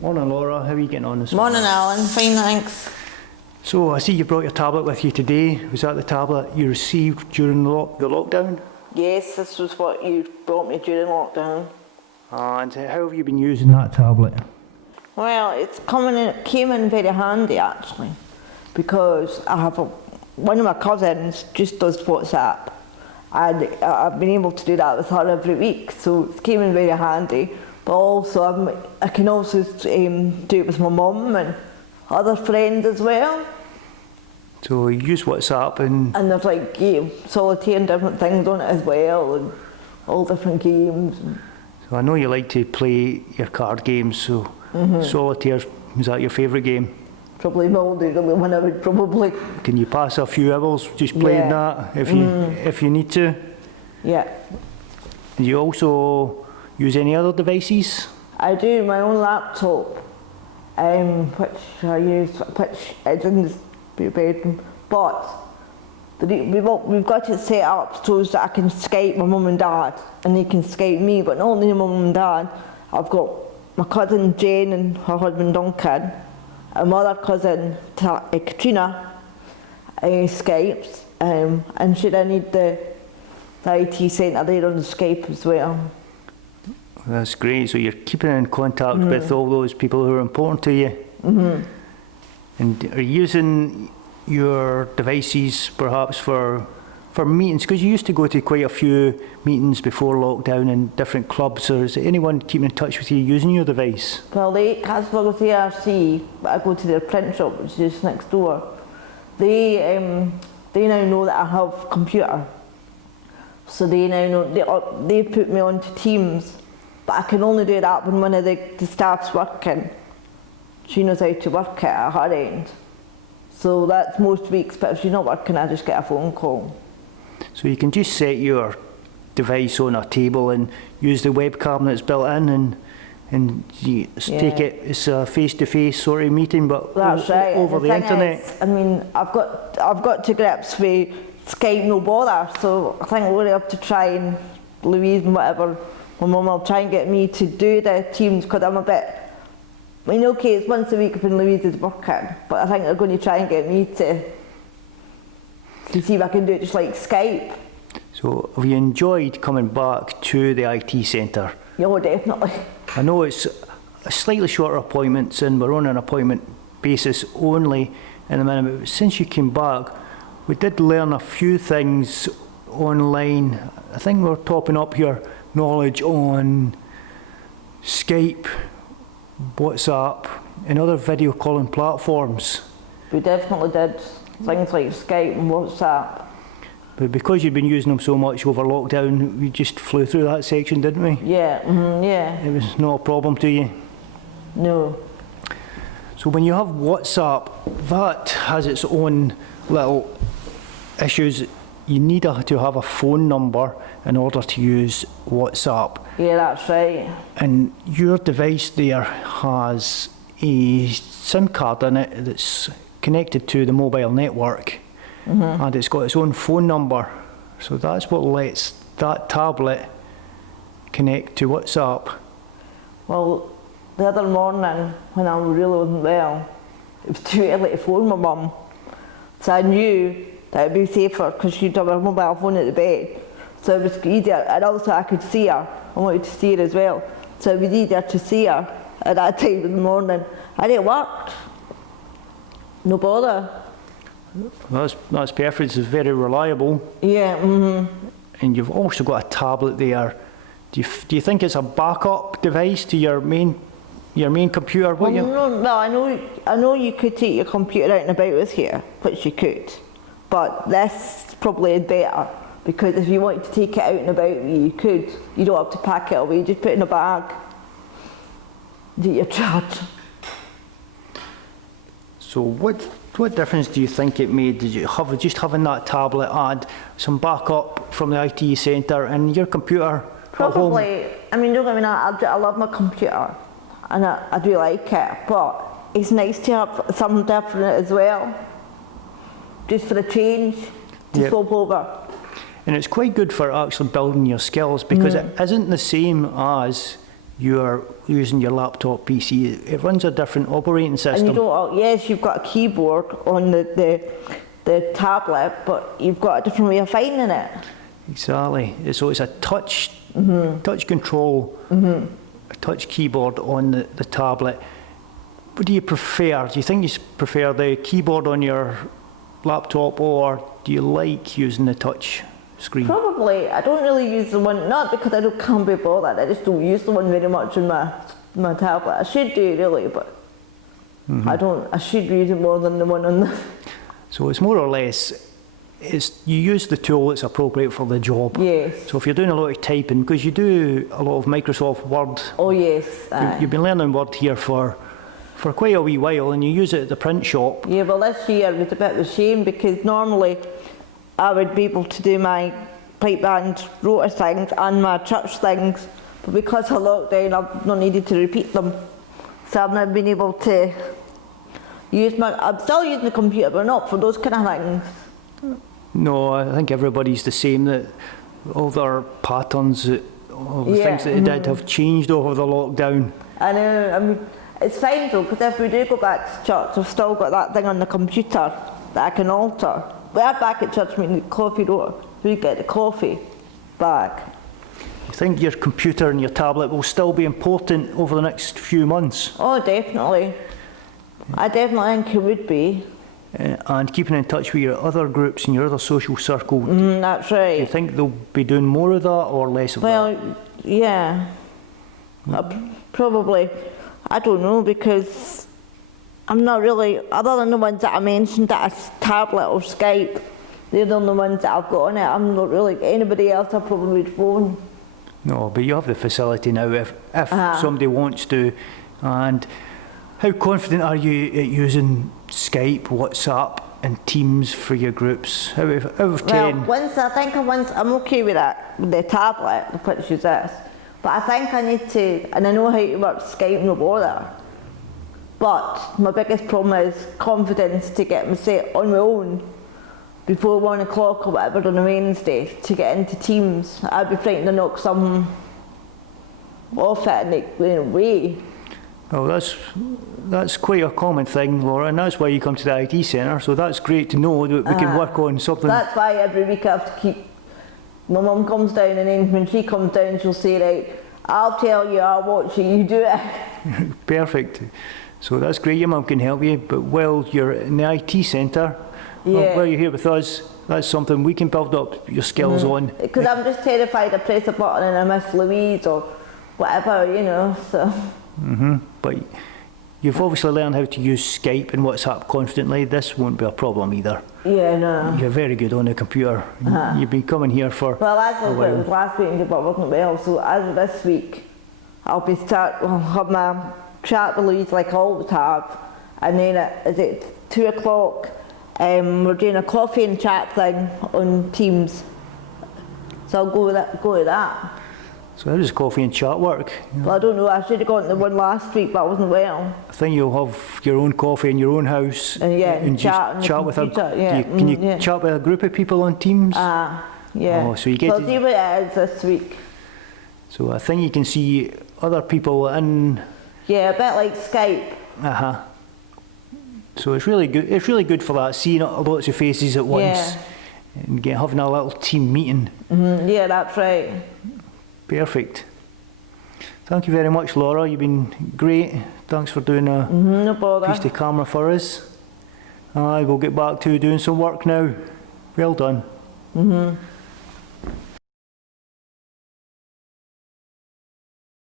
Morning Laura, how are you getting on this Morning Alan, fine thanks. So I see you brought your tablet with you today. Was that the tablet you received during the lockdown? Yes, this was what you brought me during lockdown. And how have you been using that tablet? Well, it came in very handy actually, because one of my cousins just does WhatsApp, and I've been able to do that with her every week, so it came in very handy. But also I can also do it with my mum and other friends as well. So you use WhatsApp and there's like solitaire and different things on it as well, and all different games. So I know you like to play your card games, so solitaire, is that your favourite game? Probably not the only one I would probably. Can you pass a few hours just playing that if you need to? Yeah. Do you also use any other devices? I do my own laptop, which I use, which is in the bedroom, but we've got it set up so that I can Skype my mum and dad, and they can Skype me, but not only mum and dad. I've got my cousin Jane and her husband Duncan, and my other cousin Katrina Skypes, and should I need the IT centre there on the Skype as well. That's great, so you're keeping in contact with all those people who are important to you. And are you using your devices perhaps for meetings? Because you used to go to quite a few meetings before lockdown in different clubs. Or is anyone keeping in touch with you using your device? Well, as well as the ARC, I go to their print shop, which is just next door. They now know that I have a computer. So they now know, they put me onto Teams, but I can only do that when one of the staff's working. She knows how to work it at her end. So that's most weeks, but if she's not working, I just get a phone call. So you can just set your device on a table and use the webcam that's built in and you take it, it's a face-to-face sort of meeting, but that's right. over the internet. Is, I mean, I've got to grips with Skype no bother, so I think we'll have to try, and Louise and whatever, my mum will try and get me to do the Teams, because I'm a bit, I mean, okay, it's once a week when Louise is working, but I think they're going to try and get me to see if I can do it just like Skype. So have you enjoyed coming back to the IT centre? Yeah, definitely. I know it's a slightly shorter appointments and we're on an appointment basis only in the minute, but since you came back, we did learn a few things online. I think we're topping up your knowledge on Skype, WhatsApp and other video calling platforms. We definitely did things like Skype and WhatsApp. But because you've been using them so much over lockdown, we just flew through that section, didn't we? Yeah, yeah. It was not a problem to you? No. So when you have WhatsApp, that has its own little issues. You need to have a phone number in order to use WhatsApp. Yeah, that's right. And your device there has a SIM card in it that's connected to the mobile network, and it's got its own phone number. So that's what lets that tablet connect to WhatsApp. Well, the other morning when I really wasn't well, it was too early to phone my mum. So I knew that it'd be safer because she'd have a mobile phone at the bed. So it was easier, and also I could see her. I wanted to see her as well. So it was easier to see her at that time in the morning. And it worked. No bother. That's perfect, it's very reliable. Yeah, And you've also got a tablet there. Do you think it's a backup device to your main computer? Well, no, I know you could take your computer out and about with you, which you could. But this probably is better, because if you want to take it out and about, you could. You don't have to pack it away, you just put it in a bag. Do your charge. So what difference do you think it made? Did you have just having that tablet add some backup from the IT centre and your computer Probably. at home? I mean, don't get me wrong, I love my computer and I do like it, but it's nice to have something different as well, just for a change, to swap over. And it's quite good for actually building your skills, because it isn't the same as you're using your laptop PC. It runs a different operating system. And you don't, yes, you've got a keyboard on the tablet, but you've got a different way of finding it. Exactly. So it's a touch control, a touch keyboard on the tablet. What do you prefer? Do you think you prefer the keyboard on your laptop, or do you like using the touch screen? Probably. I don't really use the one, not because I can't be bothered, I just don't use the one very much on my tablet. I should do really, but I should use it more than the one on the... So it's more or less, you use the tool that's appropriate for the job. Yes. So if you're doing a lot of typing, because you do a lot of Microsoft Word. Oh yes. You've been learning Word here for quite a wee while, and you use it at the print shop. Yeah, well this year was a bit of a shame because normally I would be able to do my pipe band rota things and my church things, but because of lockdown I've not needed to repeat them. So I've not been able to use I'm still using the computer, but not for those kind of things. No, I think everybody's the same, that all their patterns of the things that they did have changed over the lockdown. I know, I mean, it's fine though, because if we do go back to church, I've still got that thing on the computer that I can alter. We are back at church meeting the coffee door, we get the coffee back. You think your computer and your tablet will still be important over the next few months? Oh, definitely. I definitely think it would be. And keeping in touch with your other groups and your other social circle. That's right. Do you think they'll be doing more of that or less of that? Well, yeah. Probably. I don't know, because I'm not really, other than the ones that I mentioned, that are tablet or Skype, they're the only ones that I've got on it. I'm not really, anybody else I'll probably phone. No, but you have the facility now if somebody wants to. And how confident are you at using Skype, WhatsApp and Teams for your groups? Out of 10? Well, I'm okay with that, with the tablet, which is this. But I think I need to, and I know how to work Skype, no bother. But my biggest problem is confidence to get me set on my own before 1 o'clock or whatever on a Wednesday to get into Teams. I'd be frightened to knock something off it in a way. Oh, that's quite a common thing, Laura, and that's why you come to the IT centre, so that's great to know that we can work on something. That's why every week I have to keep, my mum comes down, and then when she comes down she'll say, right, I'll tell you, I'll watch you, you do it. Perfect. So that's great, your mum can help you, but while you're in the IT centre, while you're here with us, that's something we can build up your skills on. Because I'm just terrified to press a button and I miss Louise or whatever, you know, so. But you've obviously learned how to use Skype and WhatsApp confidently. This won't be a problem either. Yeah, no. You're very good on the computer. You've been coming here for well, as it was last week, but it wasn't well. So as of this week, I'll have my chat with Louise like I always have, and then is it 2 o'clock? We're doing a coffee and chat thing on Teams. So I'll go with that. So how does coffee and chat work? Well, I don't know, I should have gone to the one last week, but I wasn't well. I think you'll have your own coffee in your own house. And chat with computer, can you chat with a group of people on Teams? Yeah. Oh, so you get I'll see what it is this week. So I think you can see other people in... Yeah, a bit like Skype. So it's really good. It's really good for that, seeing lots of faces at once, and having a little team meeting. Yeah, that's right. Perfect. Thank you very much, Laura. You've been great. Thanks for doing a no bother. piece to camera for us. I will get back to doing some work now. Well done.